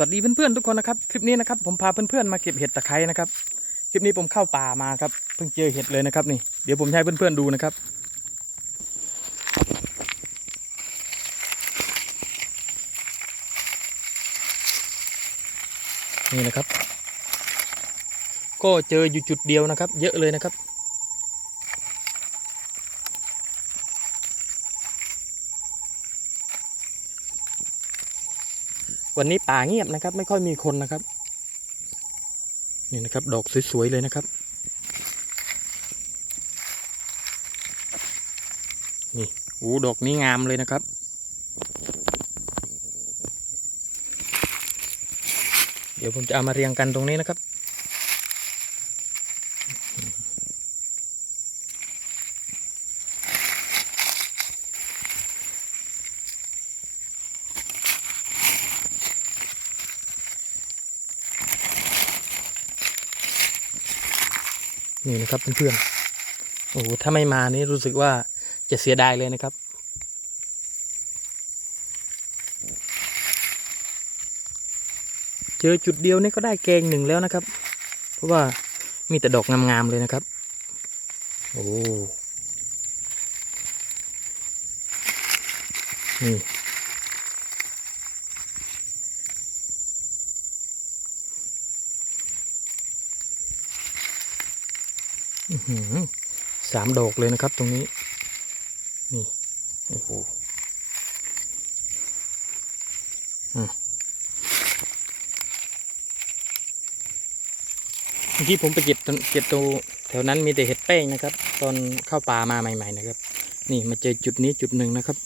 สวัสดีเพื่อนๆทุกคนนะครับคลิปนี้นะครับผมพาเพื่อนๆมาเก็บเห็ดตะไคร้นะครับคลิปนี้ผมเข้าป่ามาครับเพิ่งเจอเห็ดเลยนะครับนี่เดี๋ยวผมให้เพื่อนๆดูนะครับ นี่นะครับ ก็เจออยู่จุดเดียวนะครับ เยอะเลยนะครับ วันนี้ป่าเงียบนะครับ ไม่ค่อยมีคนนะครับ นี่นะครับ ดอกสวยๆเลยนะครับ นี่โอ้ดอกนี้งามเลยนะครับ เดี๋ยวผมจะเอามาเรียงกันตรงนี้นะครับ นี่นะครับเพื่อนๆโอ้โหถ้าไม่มานี่รู้สึกว่าจะเสียดายเลยนะครับ เจอจุดเดียวนี่ก็ได้แกงหนึ่งแล้วนะครับ เพราะว่ามีแต่ดอกงามๆเลยนะครับ โอ้นี่ อื้อหือ สามดอกเลยนะครับตรงนี้ นี่ โอ้โหเมื่อกี้ผมไปเก็บเก็บตรงแถวนั้นมีแต่เห็ดแป้งนะครับ ตอนเข้าป่ามาใหม่ ๆ นะครับ นี่มาเจอจุดนี้จุดหนึ่งนะครับ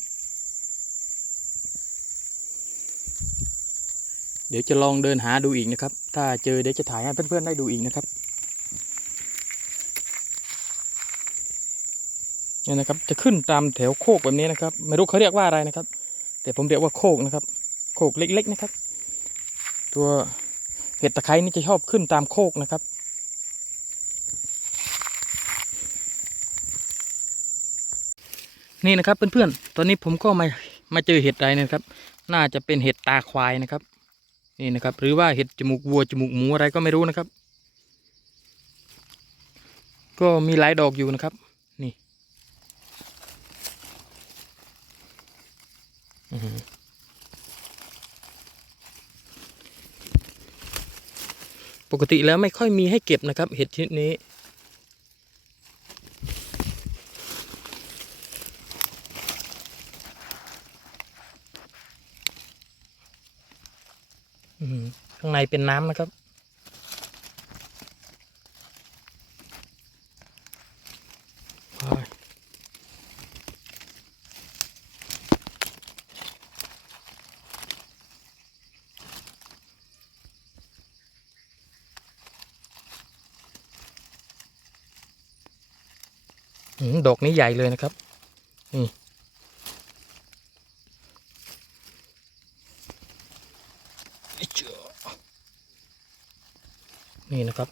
เดี๋ยวจะลองเดินหาดูอีกนะครับ ถ้าเจอเดี๋ยวจะถ่ายให้เพื่อนๆได้ดูอีกนะครับ เนี่ยนะครับ จะขึ้นตามแถวโคกแบบนี้นะครับ ไม่รู้เขาเรียกว่าอะไรนะครับ แต่ผมเรียกว่าโคกนะครับ โคกเล็ก ๆนะครับ ตัวเห็ดตะไคร้นี่จะชอบขึ้นตามโคกนะครับ นี่นะครับเพื่อนๆ ตอนนี้ผมก็มามาเจอเห็ดอะไรนะครับ น่าจะเป็นเห็ดตาควายนะครับ นี่นะครับ หรือว่าเห็ดจมูกวัวจมูกหมูอะไรก็ไม่รู้นะครับ ก็มีหลายดอกอยู่นะครับ นี่ อื้อหือ ปกติแล้วไม่ค่อยมีให้เก็บนะครับ เห็ดชนิดนี้ ข้างในเป็นน้ำนะครับ ดอกนี้ใหญ่เลยนะครับ นี่ นี่นะครับ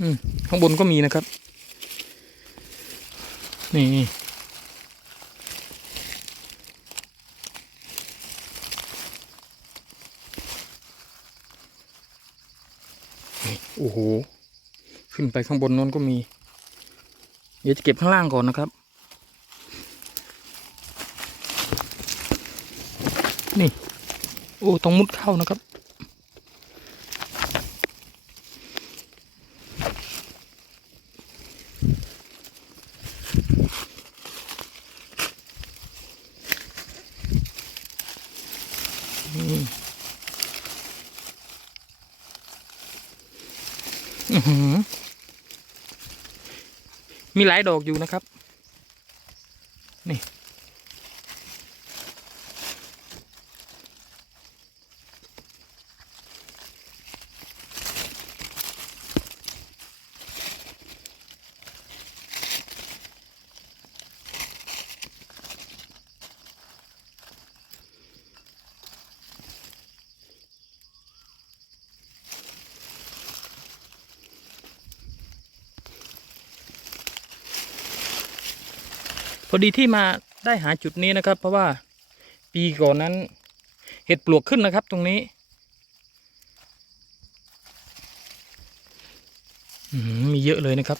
อืม ข้างบนก็มีนะครับ นี่นี่นี่โอ้โห ขึ้นไปข้างบนนั้นก็มี เดี๋ยวจะเก็บข้างล่างก่อนนะครับ นี่ โอ้ต้องมุดเข้านะครับอืมอื้อหือ มีหลายดอกอยู่นะครับ อดีที่มาได้หาจุดนี้นะครับ เพราะว่าปีก่อนนั้นเห็ดปลวกขึ้นนะครับ ตรงนี้มีเยอะเลยนะครับ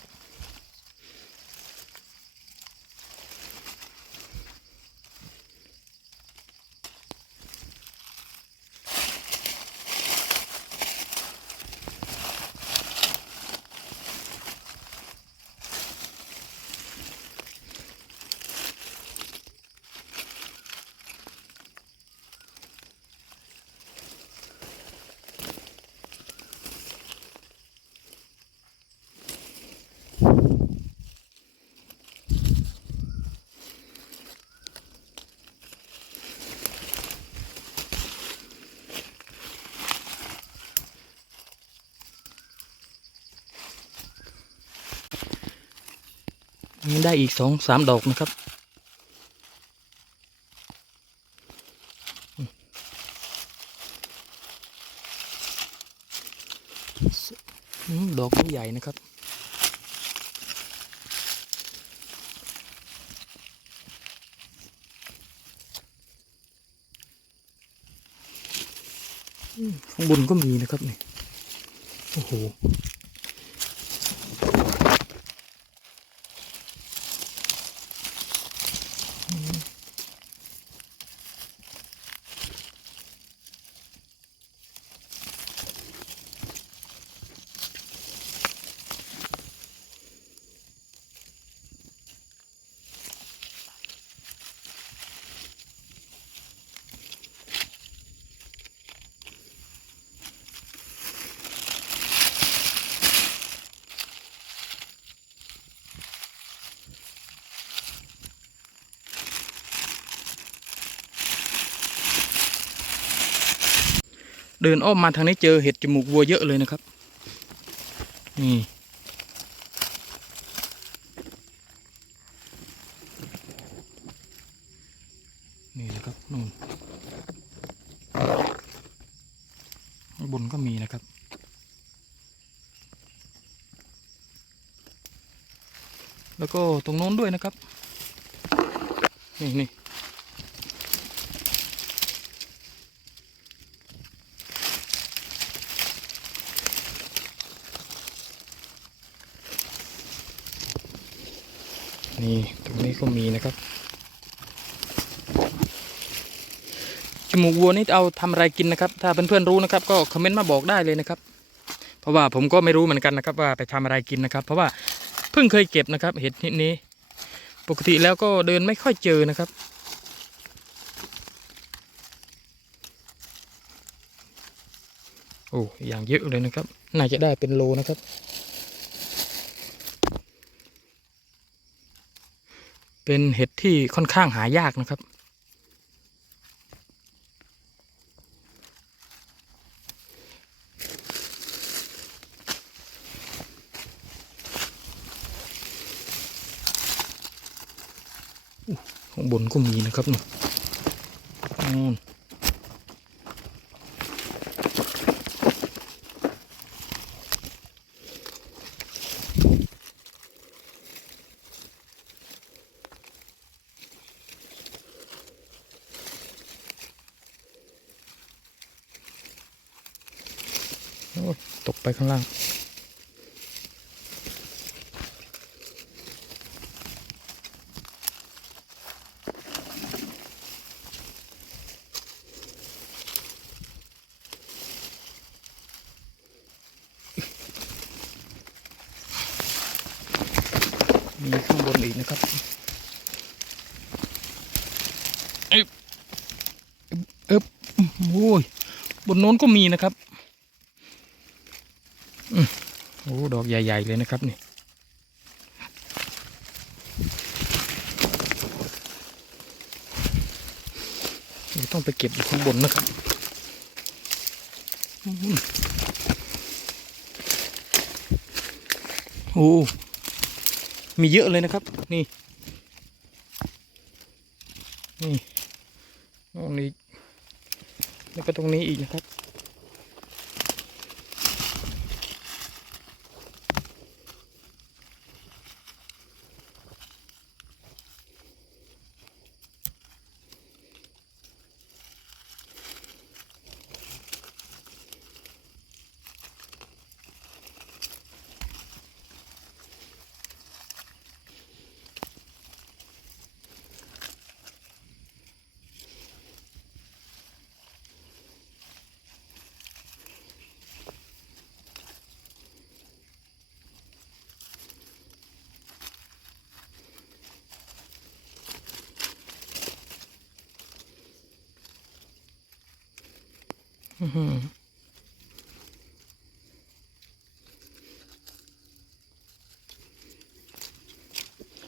นี่ได้อีกสองสามดอกนะครับ ดอกใหญ่นะครับข้างบนก็มีนะครับนี่โอ้โห เดินอ้อมมาทางนี้เจอเห็ดจมูกวัวเยอะเลยนะครับ นี่นี่นะครับนู่นข้างบนก็มีนะครับ แล้วก็ตรงโน้นด้วยนะครับ นี่นี่ นี่ตรงนี้ก็มีนะครับจมูกวัวนี่เอาทำอะไรกินนะครับ ถ้าเพื่อนๆรู้นะครับ ก็คอมเมนต์มาบอกได้เลยนะครับ เพราะว่าผมก็ไม่รู้เหมือนกันนะครับ ว่าไปทำอะไรกินนะครับ เพราะว่าเพิ่งเคยเก็บนะครับ เห็ดนิดนี้ ปกติแล้วก็เดินไม่ค่อยเจอนะครับโอ้อย่างเยอะเลยนะครับ น่าจะได้เป็นโลนะครับ เป็นเห็ดที่ค่อนข้างหายากนะครับ ข้างบนก็มีนะครับนี่ ตกไปข้างล่าง มีข้างบนอีกนะครับเอ๊บอึ๊บโอ้ยบนโน้นก็มีนะครับ โอ้ดอกใหญ่ ๆ เลยนะครับนี่ต้องไปเก็บอยู่ข้างบนนะครับโอ้มีเยอะเลยนะครับ นี่ นี่ตรงนี้แล้วก็ตรงนี้อีกนะครับ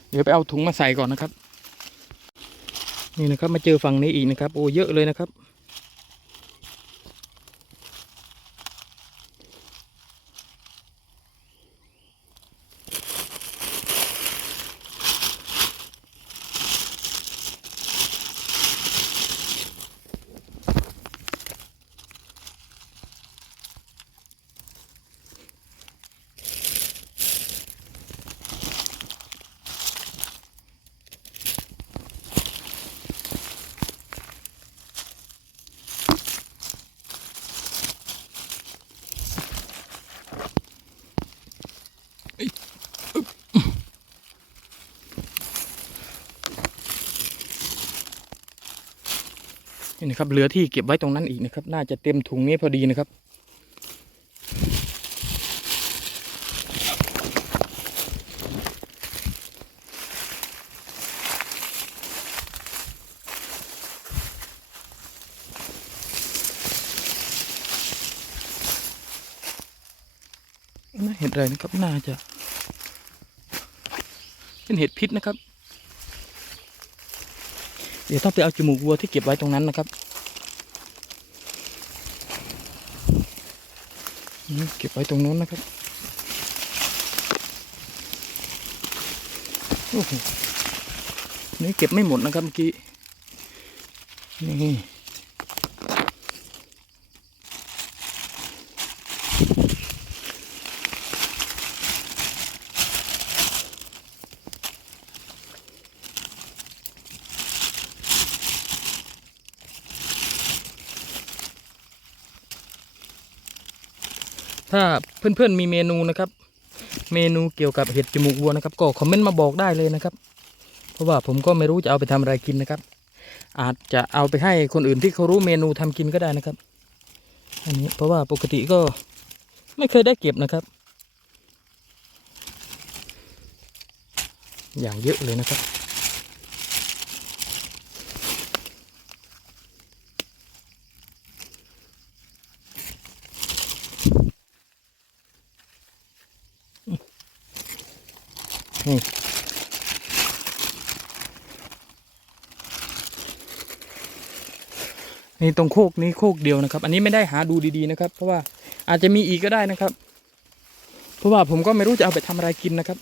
เดี๋ยวไปเอาถุงมาใส่ก่อนนะครับ นี่นะครับ มาเจอฝั่งนี้อีกนะครับ โอ้เยอะเลยนะครับ นี่นะครับ เหลือที่เก็บไว้ตรงนั้นอีกนะครับ น่าจะเต็มถุงนี้พอดีนะครับ เห็ดอะไรนะครับ น่าจะ เป็นเห็ดพิษนะครับเดี๋ยวต้องไปเอาจมูกวัวที่เก็บไว้ตรงนั้นนะครับ เก็บไว้ตรงนู้นนะครับโอ้โหนี่เก็บไม่หมดนะครับเมื่อกี้นี่ ถ้าเพื่อนๆมีเมนูนะครับ เมนูเกี่ยวกับเห็ดจมูกวัวนะครับ ก็คอมเมนต์มาบอกได้เลยนะครับ เพราะว่าผมก็ไม่รู้จะเอาไปทำอะไรกินนะครับ อาจจะเอาไปให้คนอื่นที่เขารู้เมนูทำกินก็ได้นะครับ อันนี้เพราะว่าปกติก็ไม่เคยได้เก็บนะครับ อย่างเยอะเลยนะครับ นี่นี่ตรงโคกนี้โคกเดียวนะครับ อันนี้ไม่ได้หาดูดีๆนะครับ เพราะว่าอาจจะมีอีกก็ได้นะครับ เพราะว่าผมก็ไม่รู้จะเอาไปทำอะไรกินนะครับ